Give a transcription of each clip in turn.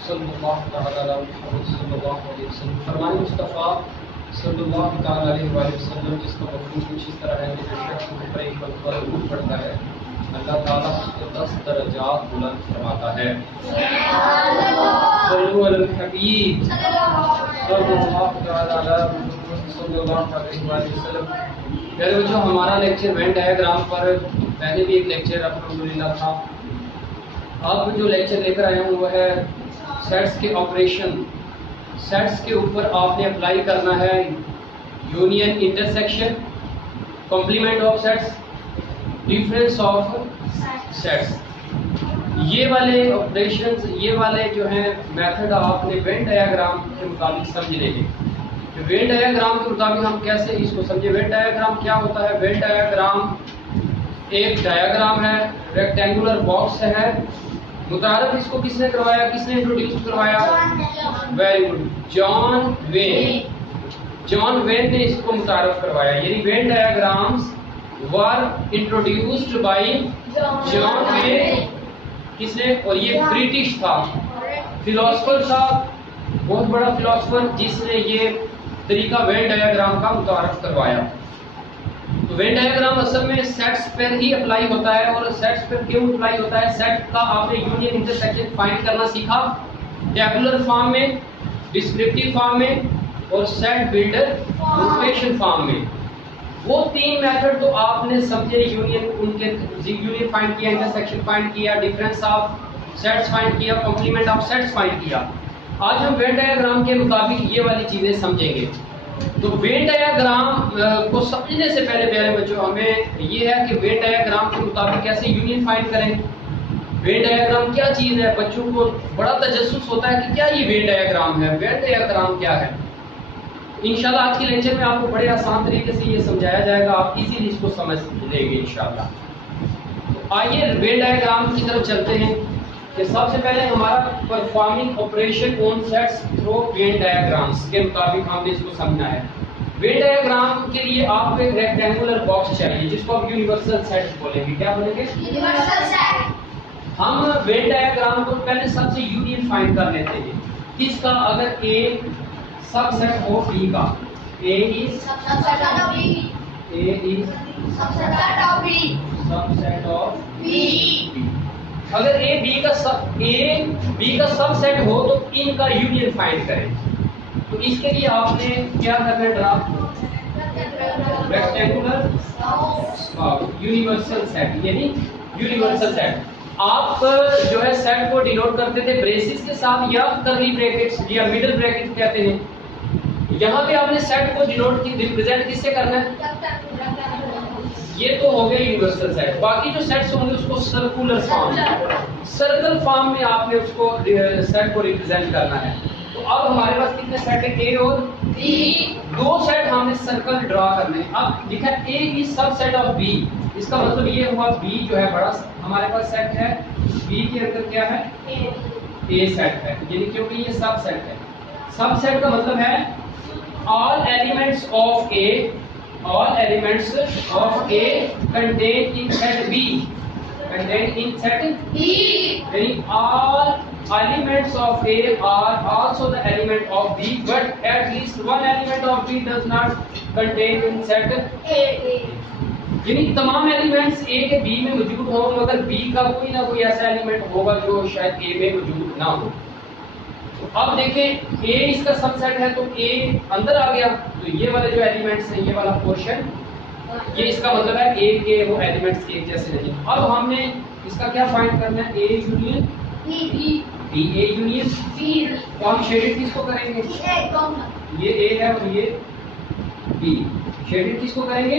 सल्लल्लाहु अलैहि वसल्लम। फरमान मुस्तफ़ा सल्लल्लाहु अलैहि वसल्लम जिसका मफ़हूम कुछ इस तरह है कि जो शख्स ऊपर एक मरतबा दुरूद पढ़ता है अल्लाह ताला उसको 10 दर्जात बुलंद फरमाता है। सल्लल्लाहु अलैहि वसल्लम। मेरे बच्चों, हमारा लेक्चर वेन डायग्राम पर पहले भी एक लेक्चर अल्हम्दुलिल्लाह था। अब जो लेक्चर लेकर आया हूँ वो है सेट्स के ऑपरेशन। सेट्स के ऊपर आपने अप्लाई करना है union, intersection, complement of sets, difference of sets. ये वाले ऑपरेशंस, ये वाले जो हैं मेथड आपने वेन डायग्राम के मुताबिक समझने हैं। वेन डायग्राम के मुताबिक हम कैसे इसको समझे। वेन डायग्राम क्या होता है? वेन डायग्राम एक डायग्राम है, रेक्टेंगुलर बॉक्स है। मुतारफ इसको किसने करवाया, किसने इंट्रोड्यूस करवाया? Very good, John when. John when ने इसको मुतारफ करवाया। यानी Venn diagrams were introduced by John when. किसने? और ये ब्रिटिश था, फिलोसफर था, बहुत बड़ा फिलोसफर, जिसने ये तरीका वेन डायग्राम का मुतारफ करवाया। तो वेन डायग्राम असल में सेट्स पर ही अप्लाई होता है। और सेट्स पर क्यों अप्लाई होता है? सेट का आपने यूनियन, इंटरसेक्शन फाइंड करना सीखा टेबुलर फॉर्म में, डिस्क्रिप्टिव फॉर्म में और सेट बिल्डर ग्रुपेशन फॉर्म में। वो तीन मेथड तो आपने समझे। यूनियन, उनके यूनियन फाइंड किया, इंटरसेक्शन फाइंड किया, डिफरेंस ऑफ सेट्स फाइंड किया, कॉम्प्लीमेंट ऑफ सेट्स फाइंड किया। आज हम वेन डायग्राम के मुताबिक ये वाली चीजें समझेंगे। तो वेन डायग्राम को समझने से पहले प्यारे बच्चों हमें ये है कि वेन डायग्राम के मुताबिक कैसे यूनियन फाइंड करें। वेन डायग्राम क्या चीज है? बच्चों को बड़ा तजस्सुस होता है कि क्या ये वेन डायग्राम है, वेन डायग्राम क्या है। इंशाल्लाह आज के लेक्चर में आपको बड़े आसान तरीके से ये समझाया जाएगा, आप इजीली इसको समझ लेंगे इंशाल्लाह। तो आइए वेन डायग्राम की तरफ चलते हैं कि सबसे पहले हमारा performing operation on sets through Venn diagrams के मुताबिक हमने इसको समझना है। वेन डायग्राम के लिए आपको एक रेक्टेंगुलर बॉक्स चाहिए जिसको आप यूनिवर्सल सेट बोलेंगे। क्या बोलेंगे? Universal set. हम वेन डायग्राम को पहले सबसे यूनियन फाइंड कर लेते हैं। किसका? अगर ए सबसेट हो बी का, A is subset of B, A is subset of B, subset of B. अगर ए बी का सबसेट हो तो इनका यूनियन फाइंड करें। तो इसके लिए आपने क्या करना है? ड्राफ्ट रेक्टेंगुलर यूनिवर्सल सेट, यानी यूनिवर्सल सेट। आप जो है सेट को डिनोट करते थे ब्रेसेस के साथ या कर्ली ब्रैकेट्स या मिडिल ब्रैकेट कहते हैं। यहाँ पे आपने सेट को डिनोट की रिप्रेजेंट किससे करना है? ये तो हो गया यूनिवर्सल सेट। बाकी जो सेट्स होंगे उसको सर्कुलर फॉर्म, सर्कल फॉर्म में आपने उसको सेट को रिप्रेजेंट करना है। तो अब हमारे पास कितने सेट है? ए और बी। दो सेट हमने सर्कल ड्रा करने। अब लिखा ए इज सबसेट ऑफ बी। इसका मतलब ये हुआ बी जो है बड़ा हमारे पास सेट है, बी के अंदर क्या है? ए सेट है, यानी क्योंकि ये सबसेट है। सबसेट का मतलब है all elements of A contained in set B, contained in set B. Then all elements of A are also the element of B, but at least one element of B does not contain in set A. यानी तमाम elements A के B में मौजूद हो, मगर B का कोई ना कोई ऐसा एलिमेंट होगा जो शायद A में मौजूद ना हो। तो अब देखें A इसका सबसेट है तो A अंदर आ गया। तो ये वाले जो एलिमेंट्स हैं, ये वाला पोर्शन, ये इसका मतलब है A के वो एलिमेंट्स एक जैसे नहीं। अब हमने इसका क्या फाइंड करना है? A union B, A union B। तो हम शेडेड किसको करेंगे? ये A है और ये B। शेडेड किसको करेंगे?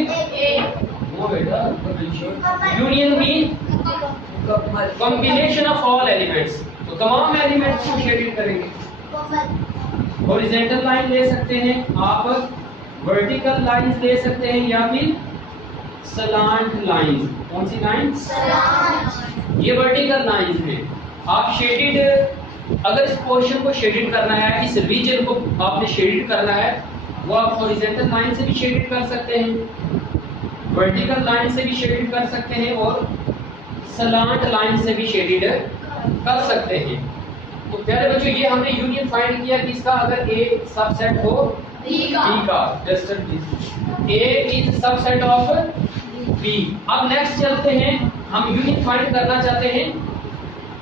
वो बेटा union B, combination of all elements. तो तमाम एलिमेंट्स को शेडेड करेंगे। हॉरिजॉन्टल लाइन ले सकते हैं आप, वर्टिकल लाइंस ले सकते हैं या फिर सलांट लाइंस। कौन सी लाइन? सलांट। ये वर्टिकल लाइंस हैं। आप शेडेड, अगर इस पोर्शन को शेडेड करना है, इस रीजन को आपने शेडेड करना है, वो आप हॉरिजॉन्टल लाइन से भी शेडेड कर सकते हैं, वर्टिकल लाइन से भी शेडेड कर सकते हैं और सलांट लाइन से भी शेडेड कर सकते हैं। तो प्यारे बच्चों ये हमने यूनियन फाइंड किया किसका, अगर ए सबसेट हो बी का, just A is subset of B. अब नेक्स्ट चलते हैं, हम यूनियन फाइंड करना चाहते हैं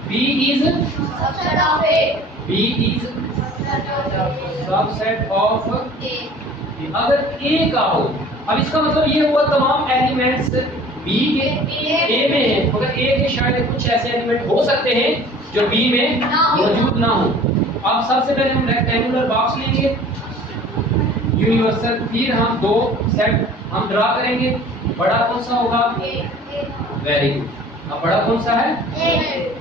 B is subset of A, B is subset of A. अगर ए का हो, अब इसका मतलब ये हुआ तमाम एलिमेंट्स बी के ए में है, मगर ए के शायद कुछ ऐसे एलिमेंट हो सकते हैं जो बी में मौजूद ना हो। अब सबसे पहले हम रेक्टेंगुलर बॉक्स लेंगे यूनिवर्सल, फिर हम दो सेट हम ड्रा करेंगे। बड़ा कौन सा होगा, वेरी गुड। अब बड़ा कौन सा है,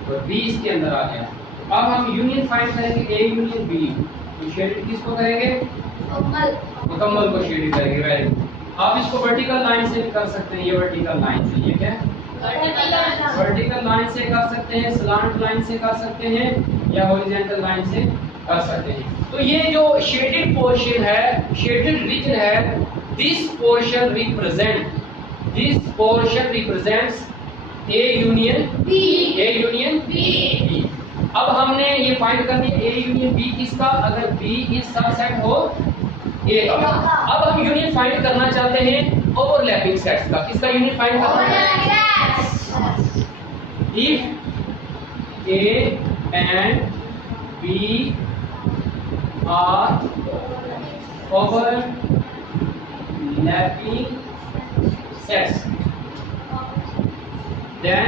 तो बी इसके अंदर आ गया। अब हम यूनियन फाइंड करेंगे ए यूनियन बी, तो शेडिंग किसको करेंगे, मुकम्मल को शेडिंग करेंगे, वेरी गुड। आप इसको वर्टिकल लाइन से भी कर सकते हैं, ये वर्टिकल लाइन से, ये क्या वर्टिकल लाइन से कर सकते हैं, स्लांट लाइन से कर सकते हैं, या हॉरिजॉन्टल लाइन से कर सकते हैं। तो ये जो शेडेड पोर्शन है, शेडेड रीजन है, this portion represents A union B, A union B. अब हमने ये फाइंड करनी है ए यूनियन बी किसका, अगर बी इज सबसेट हो ए का। अब हम यूनियन फाइंड करना चाहते हैं ओवरलैपिंग सेट्स का, किसका यूनियन फाइंड करना है, if A and B are overlapping sets, then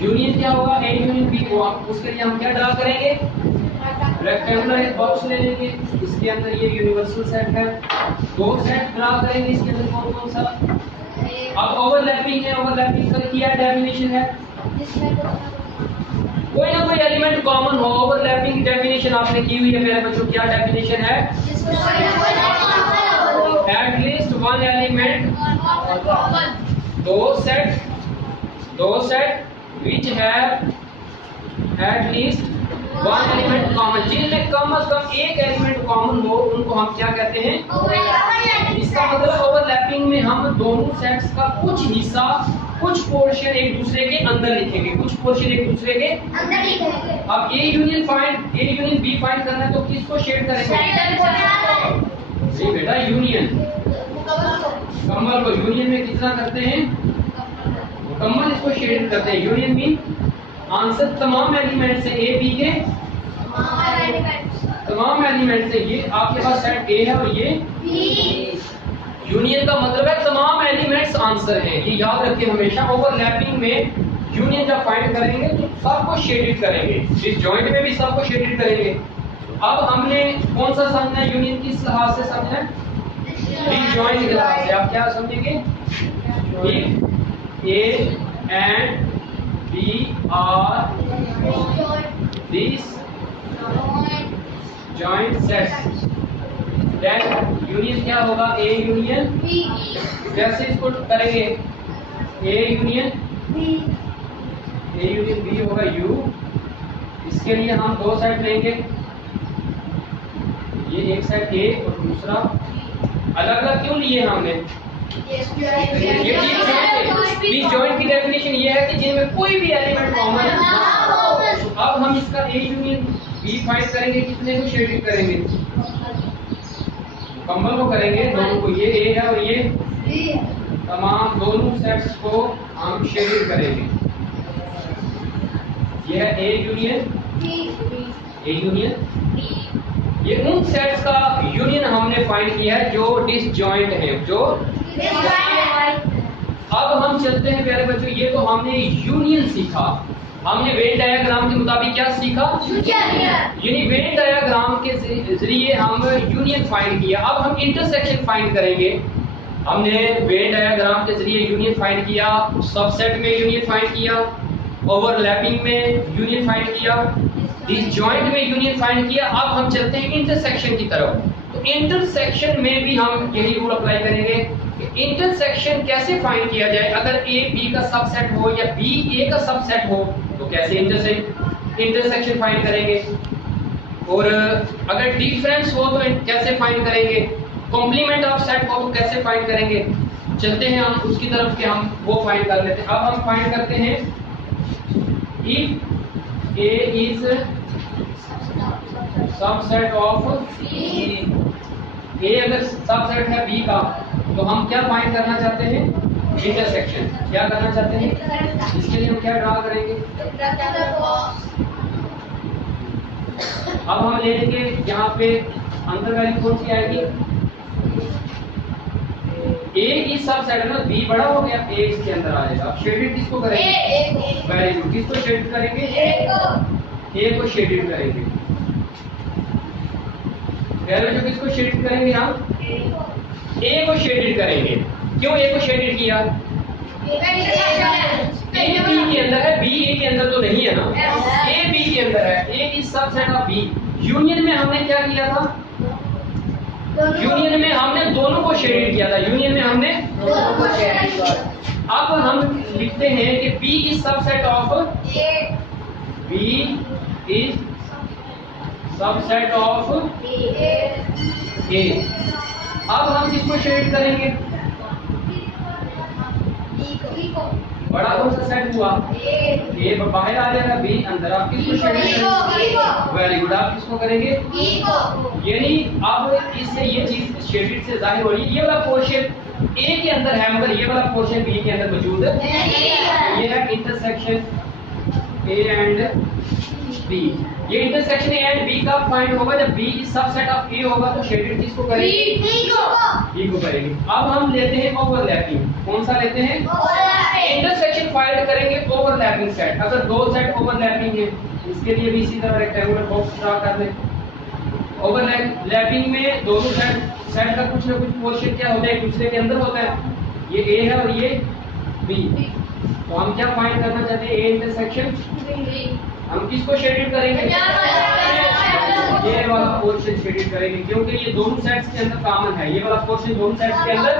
union क्या होगा, ए यूनियन बी होगा। उसके लिए हम क्या ड्रा करेंगे, रेक्टेंगुलर बॉक्स ले लेंगे, इसके अंदर ये यूनिवर्सल सेट है, दो सेट ड्रा करेंगे, इसके अंदर कौन कौन सा, अब ओवरलैपिंग है, ओवरलैपिंग का क्या डेफिनेशन है, कोई ना कोई एलिमेंट कॉमन हो। ओवरलैपिंग की डेफिनेशन आपने की हुई है मेरे बच्चों, क्या डेफिनेशन है, एट लीस्ट वन एलिमेंट, दो set which have at least one element common, जिनमें कम से कम एक एलिमेंट कॉमन हो, उनको हम क्या कहते हैं, इसका मतलब ओवरलैपिंग में हम दोनों सेट्स का कुछ हिस्सा, कुछ पोर्शन एक दूसरे के अंदर लिखेंगे, कुछ पोर्शन एक दूसरे के अंदर लिखेंगे। अब ए यूनियन बी फाइंड करना है, तो किसको शेड करेंगे, जी बेटा यूनियन, मुकम्मल को यूनियन में कितना करते हैं, मुकम्मल इसको शेड करते हैं। यूनियन मीन आंसर तमाम एलिमेंट से, ए बी के तमाम एलिमेंट से, ये आपके पास सेट ए है और ये बी। यूनियन का मतलब है तमाम एलिमेंट्स आंसर है, ये याद रखें हमेशा। ओवरलैपिंग में यूनियन जब फाइंड करेंगे तो सबको शेडेड करेंगे, इस जॉइंट में भी सबको शेडेड करेंगे। अब हमने कौन सा समझना है, यूनियन किस लिहाज से समझना है, डिसजॉइंट के लिहाज से। आप क्या समझेंगे, A and B are these joint sets, then union क्या होगा, A यूनियन B। कैसे इसको करेंगे, A यूनियन B होगा U। इसके लिए हम दो सेट लेंगे, ये एक सेट A और दूसरा अलग अलग क्यों लिए हमने, ये जॉइंट की डेफिनेशन ये है कि जिनमें कोई भी एलिमेंट कॉमन ना हो। अब हम इसका ए यूनियन बी फाइंड करेंगे, कितने को शेडिंग करेंगे, मुकम्मल को करेंगे, दोनों को, ये ए है और ये तमाम दोनों सेट्स को हम शेडिंग करेंगे। ये है ए यूनियन ये उन सेट्स का यूनियन हमने फाइंड किया है जो डिसजॉइंट है, जो अब हम चलते हैं प्यारे बच्चों, ये तो हमने यूनियन सीखा, हमने वेन डायग्राम के मुताबिक क्या सीखा, यानी वेन डायग्राम के जरिए हम यूनियन फाइंड किया। अब हम इंटरसेक्शन फाइंड करेंगे। हमने वेन डायग्राम के जरिए यूनियन फाइंड किया, सबसेट में यूनियन फाइंड किया, ओवरलैपिंग में यूनियन फाइंड किया, डिसजॉइंट में यूनियन फाइंड किया। अब हम चलते हैं इंटरसेक्शन की तरफ। तो इंटरसेक्शन में भी हम यही रूल अप्लाई करेंगे कि इंटरसेक्शन कैसे फाइंड किया जाए। अगर ए बी का सबसेट हो या बी ए का सबसेट हो तो कैसे इंटरसेक्शन फाइंड करेंगे, और अगर डिफरेंस हो तो कैसे फाइंड करेंगे, कॉम्प्लीमेंट ऑफ सेट हो तो कैसे फाइंड करेंगे। चलते हैं हम उसकी तरफ कि हम वो फाइंड कर लेते हैं। अब हम फाइंड करते हैं if A is subset of A अगर सबसेट है B का तो हम क्या फाइंड करना चाहते हैं? इंटरसेक्शन। क्या करना चाहते हैं? इसके लिए हम क्या ड्रा करेंगे? अब हम ले लेंगे यहाँ पे अंतर वैल्यू कौन सी आएगी? A की सबसेट में B बड़ा हो गया, A इसके अंदर आ जाएगा। अब शेडेड किसको करेंगे? Very good. किसको शेडेड करेंगे? A को शेडेड करेंगे। जो किसको शेडेड करेंगे हम? A को शेडेड करेंगे। क्यों A को शेडेड किया? A B के अंदर है, B A के अंदर तो नहीं है ना। A B के अंदर है, A की सबसेट ऑफ B। यूनियन में हमने क्या किया था? यूनियन में हमने दोनों को शेडेड किया था। यूनियन में हमने दोनों को शेडेड किया। अब हम लिखते हैं कि B is subset of B is subset of A। अब हम किसको शेडेड करेंगे? बड़ा कौन सा सेट हुआ? A बाहर आ जाएगा, B अंदर। आप किसको शेडेड करेंगे? Very good. आप किसको करेंगे? यानी अब इससे ये चीज शेडेड से जाहिर हो रही है, ये वाला पोर्शन A के अंदर है मगर ये वाला पोर्शन B के अंदर मौजूद है। ये है इंटरसेक्शन A एंड B। ये इंटरसेक्शन A एंड B का फाइंड होगा जब B is subset of A होगा तो शेडेड किसको करेंगे? B को करेंगे। अब हम लेते हैं ओवरलैपिंग। कौन सा लेते हैं? इंटरसेक्शन फाइंड करेंगे ओवरलैपिंग सेट। अगर दो सेट ओवरलैपिंग है, इसके लिए भी इसी तरह रेक्टेंगुलर बॉक्स ड्रा कर लें। ओवरलैपिंग में दोनों सेट का कुछ ना कुछ पोर्शन क्या होता है? एक दूसरे के अंदर होता है। ये A है और ये B। तो हम क्या फाइंड करना चाहते हैं? A intersection. हम किसको शेडेड करेंगे? ये वाला पोर्शन शेडेड करेंगे क्योंकि ये दोनों सेट्स के अंदर कॉमन है। ये वाला पोर्शन दोनों सेट्स के अंदर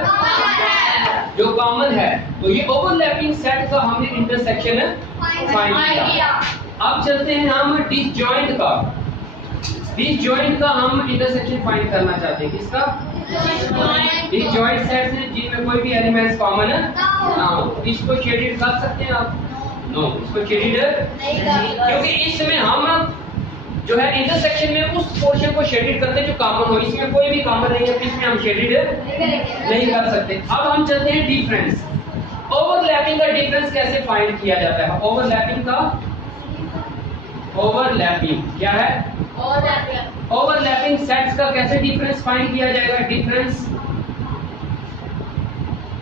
जो कॉमन है, तो ये ओवरलैपिंग सेट का हमने इंटरसेक्शन फाइंड किया। अब चलते हैं हम डिसजॉइंट का। डिसजॉइंट का हम इंटरसेक्शन फाइंड करना चाहते हैं। किसका? डिसजॉइंट सेट्स हैं जिनमें कोई भी एलिमेंट्स कॉमन ना हो। इसको शेडेड कर सकते हैं आप? नो, इसको शेडेड क्योंकि इसमें हम जो है इंटरसेक्शन में उस पोर्शन को शेडेड करते हैं जो कॉमन हो। इसमें कोई भी कॉमन नहीं है, इसमें हम शेडेड नहीं कर सकते। अब हम चलते हैं डिफरेंस। ओवरलैपिंग का डिफरेंस कैसे फाइंड किया जाता है? ओवरलैपिंग क्या है? ओवरलैपिंग सेट्स का कैसे डिफरेंस फाइंड किया जाएगा?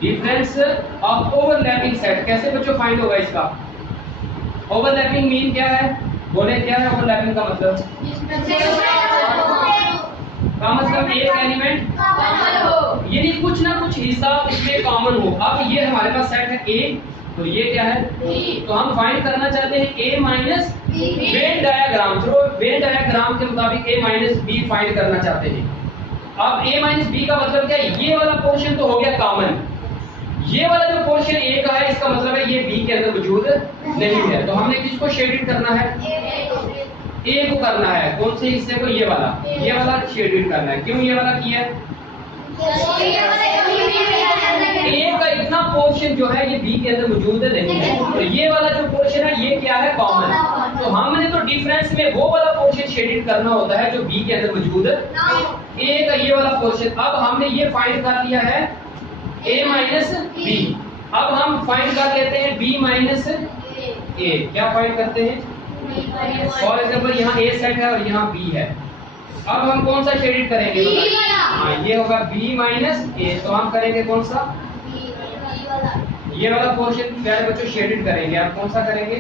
डिफरेंस ऑफ ओवरलैपिंग सेट कैसे बच्चों फाइंड होगा इसका? ओवरलैपिंग मीन क्या है? बोले क्या है ओवरलैपिंग का मतलब? कम से कम एक एलिमेंट यानी कुछ ना कुछ हिस्सा इसमें कॉमन हो। अब ये हमारे पास सेट है A, तो ये क्या है? तो हम फाइंड करना चाहते हैं A माइनस वेन डायग्राम। चलो वेन डायग्राम के मुताबिक A माइनस B फाइंड करना चाहते हैं। अब A माइनस B का मतलब क्या है? ये वाला पोर्शन तो हो गया कॉमन। ये वाला जो पोर्शन A का है इसका मतलब है ये B के अंदर मौजूद नहीं है। तो हमने किसको शेडेड करना है? A को करना है। कौन से हिस्से को? ये वाला शेडेड करना है। क्यों ये वाला किया? A का इतना पोर्शन जो है ये B के अंदर मौजूद नहीं है। तो ये वाला जो पोर्शन है ये क्या है? कॉमन। तो हमने तो डिफरेंस में वो वाला पोर्शन शेडेड करना होता है जो B के अंदर मौजूद A का ये वाला पोर्शन। अब हमने ये फाइंड कर लिया है A माइनस B। अब हम फाइंड कर लेते हैं B माइनस A। क्या फाइंड करते हैं? फॉर एग्जाम्पल यहाँ A सेट है और यहाँ B है। अब हम कौन सा शेडेड करेंगे? हाँ, ये होगा B माइनस A। तो हम करेंगे कौन सा? ये वाला पोर्शन प्यारे बच्चों शेडेड करेंगे। आप कौन सा करेंगे?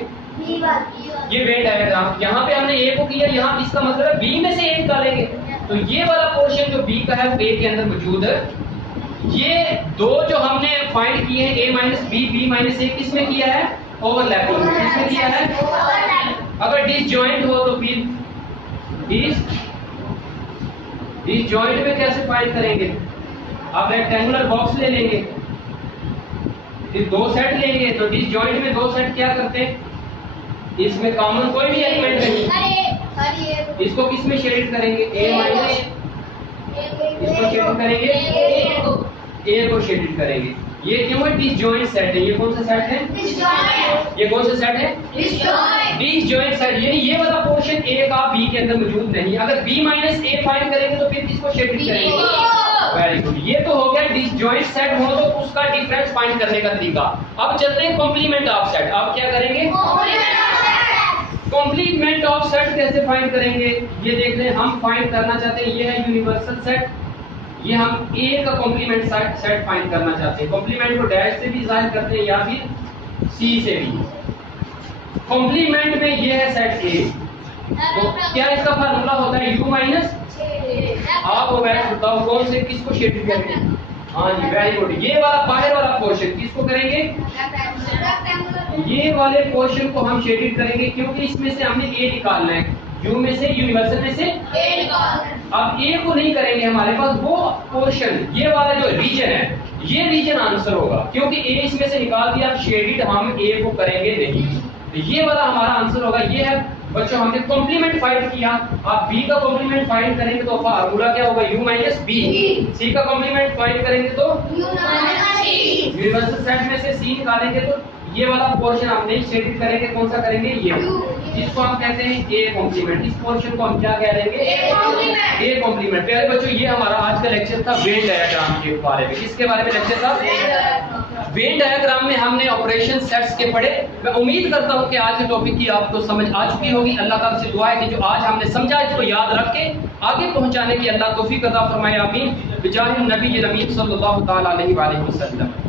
ये वेन डायग्राम। यहाँ पे हमने A को किया, यहाँ इसका मतलब B में से A निकालेंगे। तो ये वाला पोर्शन जो B का है वो A के अंदर मौजूद है। ये दो जो हमने फाइंड किए हैं A minus B, B minus A, किसमें किया है? ओवरलैपिंग। किसमें किया है? अगर डिसजॉइंट हो तो फिर डिसजॉइंट में कैसे फाइंड करेंगे? आप रेक्टेंगुलर बॉक्स ले लेंगे, फिर दो सेट लेंगे। तो डिसजॉइंट में दो सेट क्या करते हैं? इसमें कॉमन कोई भी एलिमेंट नहीं। इसको किसमें शेडेड करेंगे? A minus. इसको शेडेड करेंगे A को शेडेड करेंगे। ये क्यों है? डिसजॉइंट सेट है। ये कौन सा सेट है? ये कौन सा सेट है? डिसजॉइंट सेट यानी ये वाला पोर्शन ए का बी के अंदर मौजूद नहीं। अगर बी माइनस ए फाइंड करेंगे तो फिर किसको शेडिंग करेंगे? वेरी गुड, ये तो हो गया डिसजॉइंट सेट हो तो उसका डिफरेंस फाइंड करने का तरीका। अब चलते हैं कॉम्प्लीमेंट ऑफ सेट। अब क्या करेंगे? कॉम्प्लीमेंट ऑफ सेट कैसे फाइंड करेंगे ये देख लें। हम फाइंड करना चाहते हैं, ये है यूनिवर्सल सेट, ये हम ए का कॉम्प्लीमेंट सेट फाइंड करना चाहते हैं। कॉम्प्लीमेंट को डैश से भी जाहिर करते हैं या फिर सी से भी। कॉम्प्लीमेंट में ये है सेट ए, तो क्या इसका फार्मूला होता है u माइनस। आप बताओ कौन से किसको शेडिंग करेंगे? हाँ जी वेरी गुड, ये वाला बाहर वाला पोर्शन किसको करेंगे? ये वाले पोर्शन को हम शेडिंग करेंगे क्योंकि इसमें से हमने ए निकालना है, u में से यूनिवर्सल में से ए निकालना है। अब ए को नहीं करेंगे, हमारे पास वो पोर्शन ये वाला जो रीजन है ये रीजन आंसर होगा क्योंकि ए इसमें से निकाल दिया। शेडिड हम ए को करेंगे नहीं, तो ये वाला हमारा आंसर होगा। ये है बच्चों हमने कॉम्प्लीमेंट फाइंड किया। आप b का कॉम्प्लीमेंट फाइंड करेंगे तो फार्मूला क्या होगा? u minus b। c का कॉम्प्लीमेंट फाइंड करेंगे तो u minus c। Universal set में से c निकालेंगे तो ये वाला पोर्शन हम नहीं शेडिंग करेंगे, कौन सा करेंगे? ये जिसको हम कहते हैं a कॉम्प्लीमेंट। इस पोर्शन को हम क्या कह देंगे? a complement. प्यारे बच्चों ये हमारा आज का लेक्चर था वेन डायग्राम के बारे में। किसके बारे में लेक्चर था? वेन डायग्राम में हमने ऑपरेशन सेट्स के पढ़े। मैं उम्मीद करता हूं कि आज के टॉपिक की आपको समझ आ चुकी होगी। अल्लाह ताला से दुआ है कि जो आज हमने समझा इसको याद रख के आगे पहुंचाने की अल्लाह तौफीक अता फरमाए। आमीन। बिजाहिन नबी नबी सल्लल्लाहु तआला अलैहि वसल्लम।